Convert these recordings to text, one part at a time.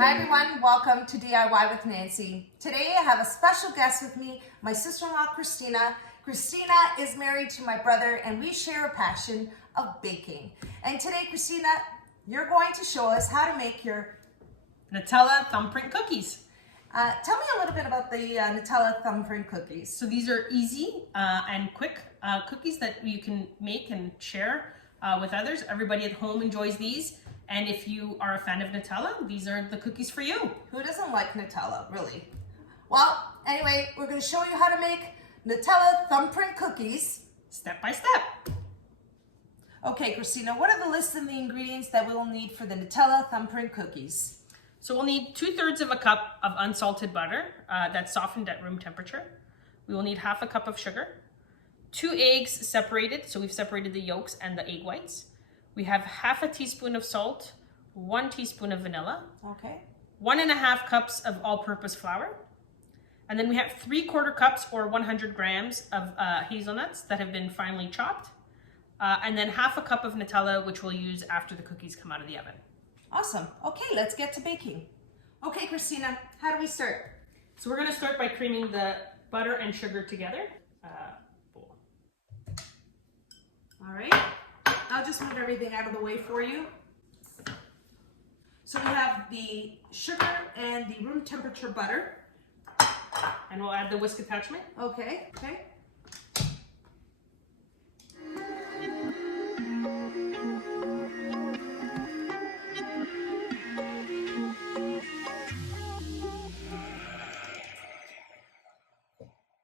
Hi everyone, welcome to DIY with Nancy. Today I have a special guest with me, my sister-in-law Christina. Christina is married to my brother and we share a passion of baking. And today, Christina, you're going to show us how to make your Nutella Thumbprint Cookies. Tell me a little bit about the Nutella Thumbprint Cookies. So these are easy and quick cookies that you can make and share with others. Everybody at home enjoys these. And if you are a fan of Nutella, these are the cookies for you. Who doesn't like Nutella, really? Well, anyway, we're going to show you how to make Nutella Thumbprint Cookies. Step by step. Okay, Christina, what are the list of the ingredients that we will need for the Nutella Thumbprint Cookies? So we'll need 2/3 of a cup of unsalted butter that's softened at room temperature. We will need 1/2 cup of sugar, 2 eggs separated, so we've separated the yolks and the egg whites. We have 1/2 teaspoon of salt, 1 teaspoon of vanilla, okay, 1.5 cups of all-purpose flour, and then we have 3/4 cups or 100 grams of hazelnuts that have been finely chopped, and then 1/2 cup of Nutella, which we'll use after the cookies come out of the oven. Awesome. Okay, let's get to baking. Okay, Christina, how do we start? So we're going to start by creaming the butter and sugar together. Bowl. All right. I'll just move everything out of the way for you. So we have the sugar and the room temperature butter. And we'll add the whisk attachment. Okay, okay.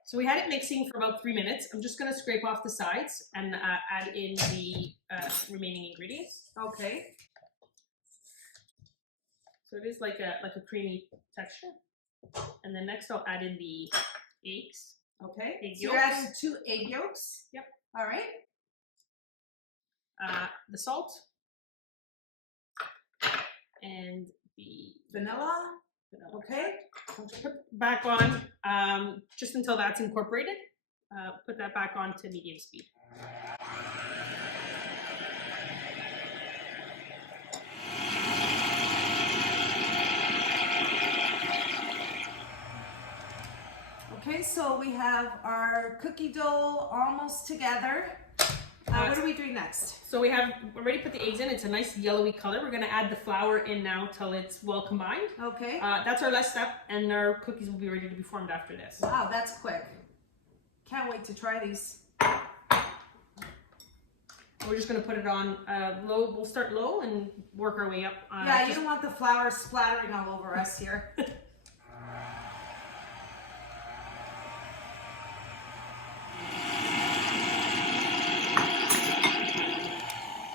So we had it mixing for about 3 minutes. I'm just going to scrape off the sides and add in the remaining ingredients. Okay. So it is like a creamy texture. And then next I'll add in the eggs. Okay. Egg So yolks. you're adding 2 egg yolks? Yep. All right. The salt. And the Vanilla. Okay. Put back on just until that's incorporated. Put that back on to medium speed. Okay, so we have our cookie dough almost together. What are we doing next? So we have already put the eggs in. It's a nice yellowy color. We're going to add the flour in now till it's well combined. Okay. That's our last step, and our cookies will be ready to be formed after this. Wow, that's quick. Can't wait to try these. We're just going to put it on low. We'll start low and work our way up. Yeah, you don't want the flour splattering all over us here.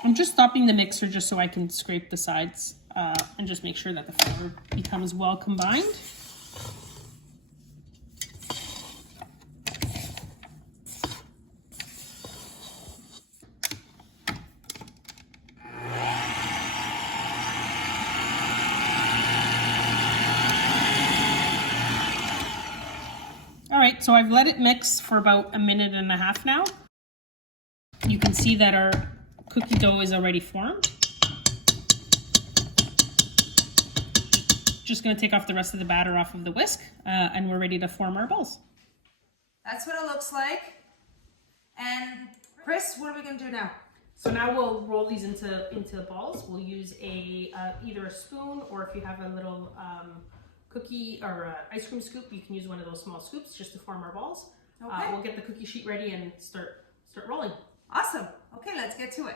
I'm just stopping the mixer just so I can scrape the sides and just make sure that the flour becomes well combined. All right, so I've let it mix for about 1.5 minutes now. You can see that our cookie dough is already formed. Just going to take off the rest of the batter off of the whisk and we're ready to form our balls. That's what it looks like. And Chris, what are we going to do now? So now we'll roll these into balls. We'll use either a spoon, or if you have a little cookie or ice cream scoop, you can use one of those small scoops just to form our balls. Okay. We'll get the cookie sheet ready and start rolling. Awesome. Okay, let's get to it.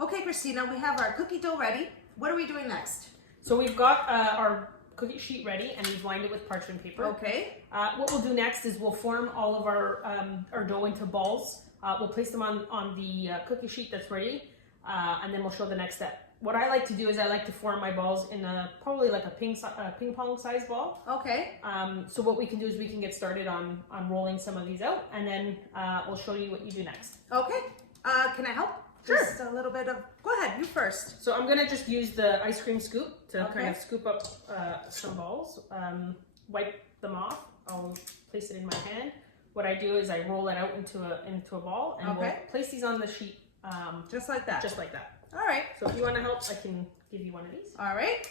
Okay, Christina, we have our cookie dough ready. What are we doing next? So we've got our cookie sheet ready and we've lined it with parchment paper. Okay. What we'll do next is we'll form all of our dough into balls. We'll place them on the cookie sheet that's ready, and then we'll show the next step. What I like to do is I like to form my balls in probably like a ping pong size ball. Okay. So what we can do is we can get started on rolling some of these out, and then we'll show you what you do next. Okay. Can I help? Sure. Just a little bit of, go ahead, you first. So I'm gonna just use the ice cream scoop to Okay. kind of scoop up some balls, wipe them off. I'll place it in my hand. What I do is I roll it out into a ball, and we'll place these on the sheet. Just like that. Just like that. All right. So if you want to help, I can give you one of these. All right.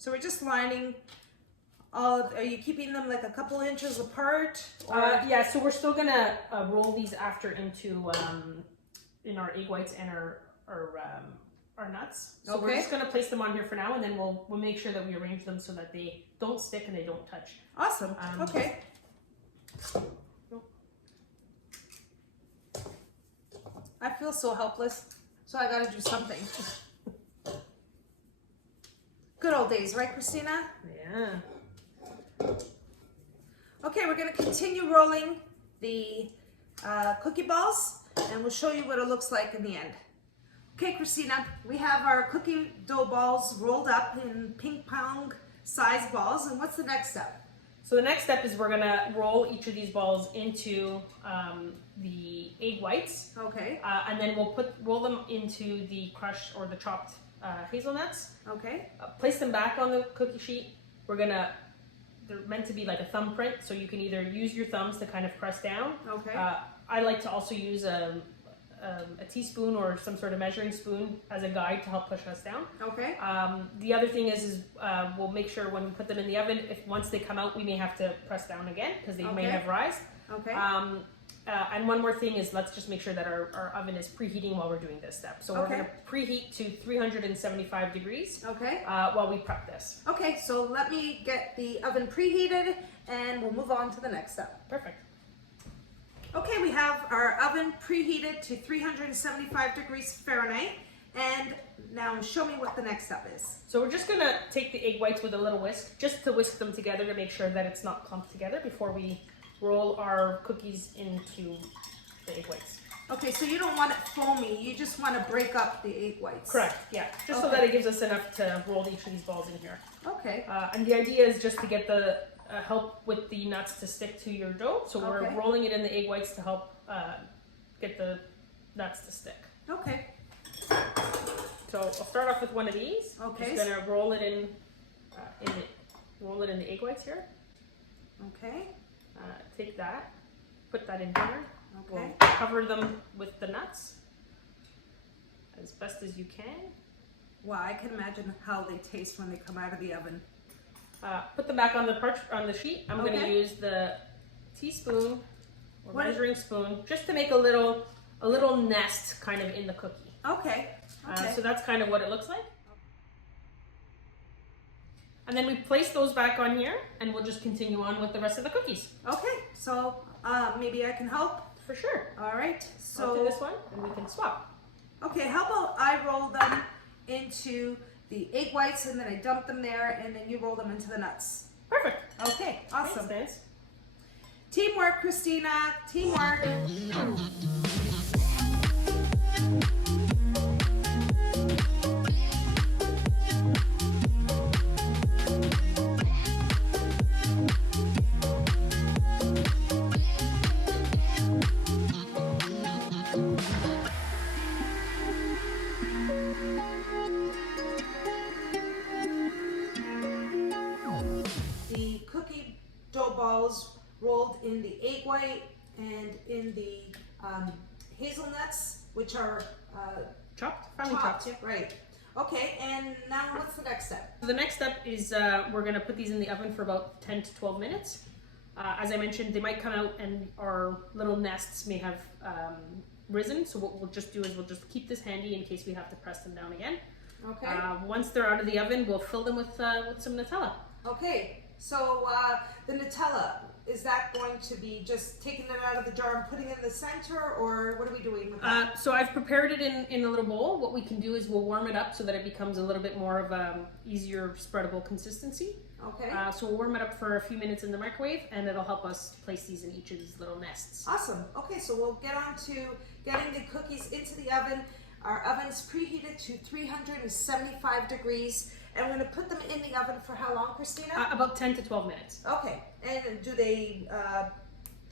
So we're just lining are you keeping them like a couple inches apart? Yeah, so we're still gonna roll these after into in our egg whites and our nuts. So we're just gonna place them on here for now, and then we'll make sure that we arrange them so that they don't stick and they don't touch. Awesome. Okay. I feel so helpless, so I gotta do something. Good old days, right, Christina? Yeah. Okay, we're gonna continue rolling the cookie balls, and we'll show you what it looks like in the end. Okay, Christina, we have our cookie dough balls rolled up in ping pong size balls, and what's the next step? So the next step is we're gonna roll each of these balls into the egg whites. Okay. And then we'll roll them into the crushed or the chopped hazelnuts. Okay. Place them back on the cookie sheet. They're meant to be like a thumbprint, so you can either use your thumbs to kind of press down. Okay. I like to also use a teaspoon or some sort of measuring spoon as a guide to help push us down. Okay. The other thing is we'll make sure when we put them in the oven, if once they come out, we may have to press down again because they may have rise. Okay. And one more thing is let's just make sure that our oven is preheating while we're doing this step. So we're going to preheat to 375 degrees while we prep this. Okay, so let me get the oven preheated and we'll move on to the next step. Perfect. Okay, we have our oven preheated to 375 degrees Fahrenheit, and now show me what the next step is. So we're just going to take the egg whites with a little whisk, just to whisk them together to make sure that it's not clumped together before we roll our cookies into the egg whites. Okay, so you don't want it foamy, you just want to break up the egg whites. Correct, yeah. Just so that it gives us enough to roll each of these balls in here. Okay. And the idea is just to get the help with the nuts to stick to your dough. So we're rolling it in the egg whites to help get the nuts to stick. Okay. So I'll start off with one of these. Okay. Just gonna roll it in the egg whites here. Okay. Take that, put that in here. Okay. We'll cover them with the nuts as best as you can. Wow, I can imagine how they taste when they come out of the oven. Put them back on the sheet. I'm going to use the teaspoon or measuring spoon just to make a little nest kind of in the cookie. Okay. So that's kind of what it looks like. And then we place those back on here, and we'll just continue on with the rest of the cookies. Okay, so maybe I can help. For sure. All right. So I'll do this one, and we can swap. Okay, how about I roll them into the egg whites, and then I dump them there, and then you roll them into the nuts. Perfect. Okay, awesome. Thanks. Teamwork, Christina. Teamwork. Balls rolled in the egg white and in the hazelnuts, which are chopped. Right. Okay, and now what's the next step? The next step is we're going to put these in the oven for about 10 to 12 minutes. As I mentioned, they might come out and our little nests may have risen. So what we'll just do is we'll just keep this handy in case we have to press them down again. Okay. Once they're out of the oven, we'll fill them with some Nutella. Okay. So the Nutella, is that going to be just taking it out of the jar and putting it in the center, or what are we doing with that? So I've prepared it in a little bowl. What we can do is we'll warm it up so that it becomes a little bit more of a easier spreadable consistency. Okay. So we'll warm it up for a few minutes in the microwave, and it'll help us place these in each of these little nests. Awesome. Okay, so we'll get on to getting the cookies into the oven. Our oven's preheated to 375 degrees. And we're going to put them in the oven for how long, Christina? About 10 to 12 minutes. Okay. And do they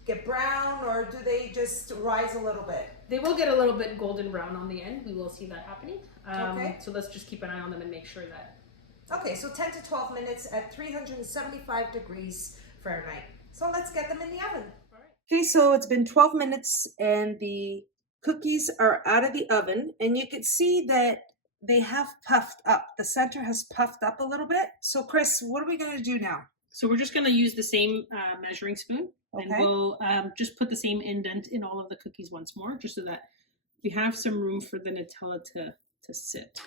get brown, or do they just rise a little bit? They will get a little bit golden brown on the end. We will see that happening. Okay. So let's just keep an eye on them and make sure that... Okay, so 10 to 12 minutes at 375 degrees Fahrenheit. So let's get them in the oven. All right. Okay, so it's been 12 minutes and the cookies are out of the oven. And you can see that they have puffed up. The center has puffed up a little bit. So Chris, what are we going to do now? So we're just going to use the same measuring spoon, and Okay. we'll just put the same indent in all of the cookies once more, just so that we have some room for the Nutella to sit.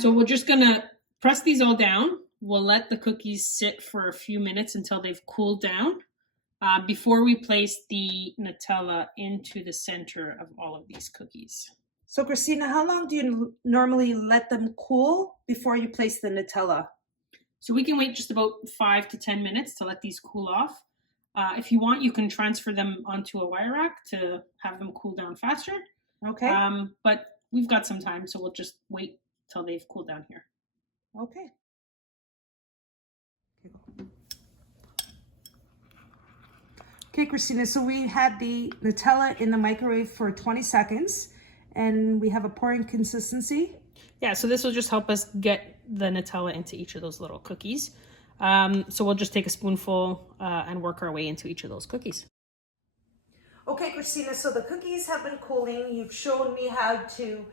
So we're just going to press these all down. We'll let the cookies sit for a few minutes until they've cooled down before we place the Nutella into the center of all of these cookies. So Christina, how long do you normally let them cool before you place the Nutella? So we can wait just about 5 to 10 minutes to let these cool off. If you want, you can transfer them onto a wire rack to have them cool down faster. Okay. But we've got some time, so we'll just wait till they've cooled down here. Okay. Okay, Christina, so we had the Nutella in the microwave for 20 seconds and we have a pouring consistency. Yeah, so this will just help us get the Nutella into each of those little cookies. So we'll just take a spoonful and work our way into each of those cookies. Okay, Christina, so the cookies have been cooling. You've shown me how to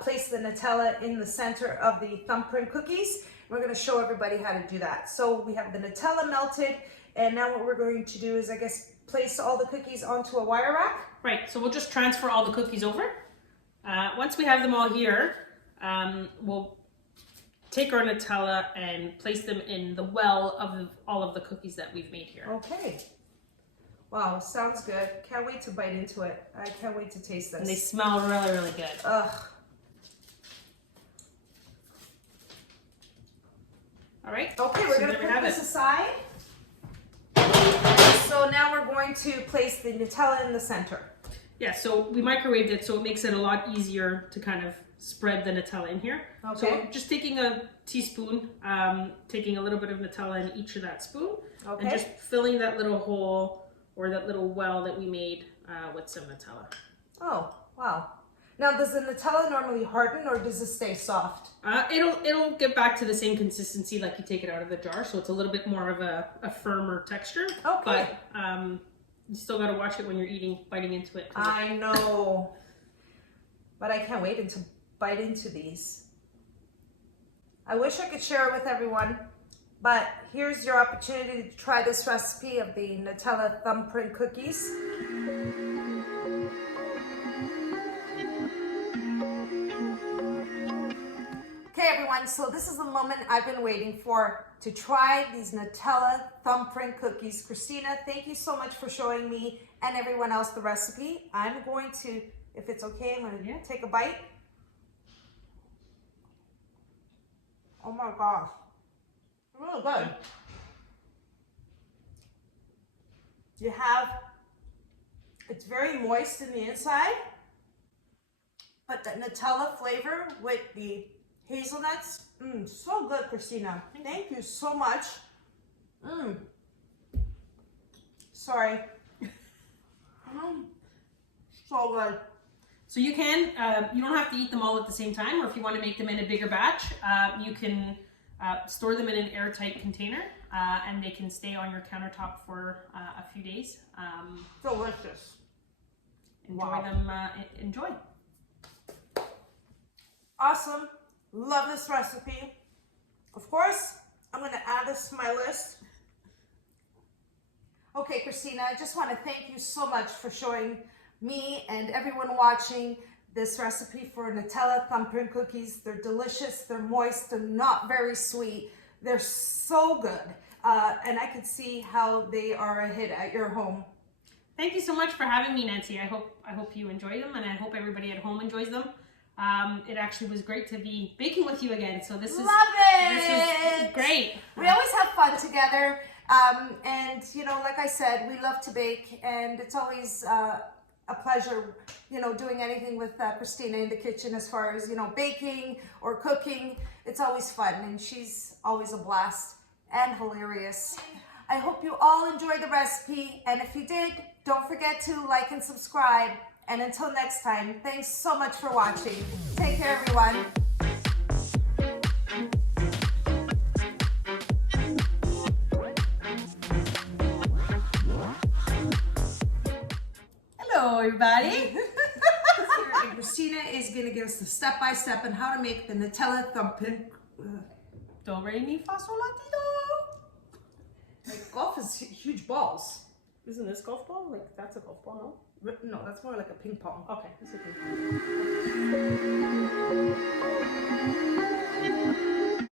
place the Nutella in the center of the thumbprint cookies. We're going to show everybody how to do that. So we have the Nutella melted, and now what we're going to do is, I guess, place all the cookies onto a wire rack. Right, so we'll just transfer all the cookies over. Once we have them all here, we'll take our Nutella and place them in the well of all of the cookies that we've made here. Okay. Wow, sounds good. Can't wait to bite into it. I can't wait to taste this. And they smell really, really good. Ugh. All right. Okay, we're going to put this aside. So now we're going to place the Nutella in the center. Yeah, so we microwaved it, so it makes it a lot easier to kind of spread the Nutella in here. Okay. So just taking a teaspoon, taking a little bit of Nutella in each of that spoon, Okay. and just filling that little hole or that little well that we made with some Nutella. Oh, wow. Now, does the Nutella normally harden or does it stay soft? It'll get back to the same consistency like you take it out of the jar, so it's a little bit more of a firmer texture. Okay. But you still got to watch it when you're biting into it. I know. But I can't wait to bite into these. I wish I could share it with everyone, but here's your opportunity to try this recipe of the Nutella Thumbprint Cookies. Okay, everyone, so this is the moment I've been waiting for to try these Nutella Thumbprint Cookies. Christina, thank you so much for showing me and everyone else the recipe. I'm going to, if it's okay, I'm going to take a bite. Oh my gosh, really good. You have, it's very moist in the inside, but the Nutella flavor with the hazelnuts, so good, Christina. Thank you so much. Sorry. So good. So you can, you don't have to eat them all at the same time, or if you want to make them in a bigger batch, you can store them in an airtight container, and they can stay on your countertop for a few days. Delicious. Enjoy them, enjoy. Awesome. Love this recipe. Of course, I'm going to add this to my list. Okay, Christina, I just want to thank you so much for showing me and everyone watching this recipe for Nutella Thumbprint Cookies. They're delicious, they're moist, they're not very sweet. They're so good. And I can see how they are a hit at your home. Thank you so much for having me, Nancy. I hope you enjoy them, and I hope everybody at home enjoys them. It actually was great to be baking with you again. So this is great. We always have fun together. And you know, like I said, we love to bake, and it's always a pleasure, you know, doing anything with Christina in the kitchen as far as, you know, baking or cooking. It's always fun, and she's always a blast and hilarious. I hope you all enjoyed the recipe, and if you did, don't forget to like and subscribe. And until next time, thanks so much for watching. Take care, everyone. Hello, everybody. And Christina is going to give us the step-by-step on how to make the Nutella Thumbprint. Do, re, mi, fa, sol, la, ti, do. Like golf is huge balls. Isn't this golf ball? Like, that's a golf ball, no? No, that's more like a ping pong. Okay, this is a ping